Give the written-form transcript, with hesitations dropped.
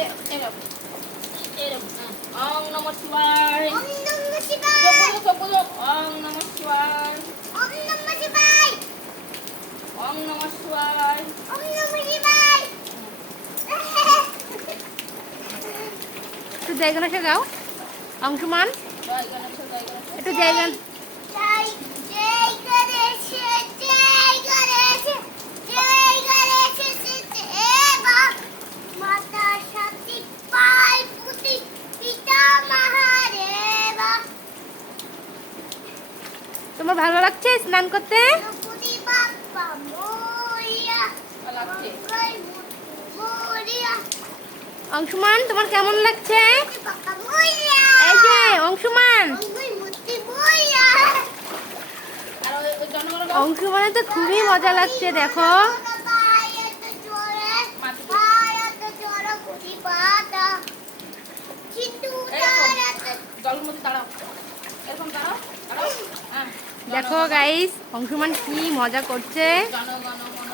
এরকম এরকম ওম নমঃ শিবায়। ওম নমঃ শিবায়। ওম নমঃ শিবায়। ওম নমঃ শিবায়। ওম নমঃ শিবায়। ওম নমঃ শিবায়। একটু জায়গা না গাও অংশমান, জয় গণেশ জয় গণেশ। একটু জায়গা। জয় জয় গণেশ জয় গণেশ জয় গণেশ দেবা। মাতা শক্তি পার্বতী পিতা মহাদেবা। তোমার ভালো লাগছে স্নান করতে? গণপতি বাপ্পা মোরিয়া। লাগছে। মঙ্গল মোরিয়া। অংশমান তোমার কেমন লাগছে? বাপ্পা মোরিয়া। এই যে অংশমান, মঙ্গল মূর্তি মোরিয়া। আর ওই জনগণ অংশমানের তো খুবই মজা লাগছে দেখো। জলের মধ্যে দাঁড়াও, এরকম দাঁড়াও দাঁড়াও। হ্যাঁ দেখো গাইস অংশমান কি মজা করছে। জনগণ মন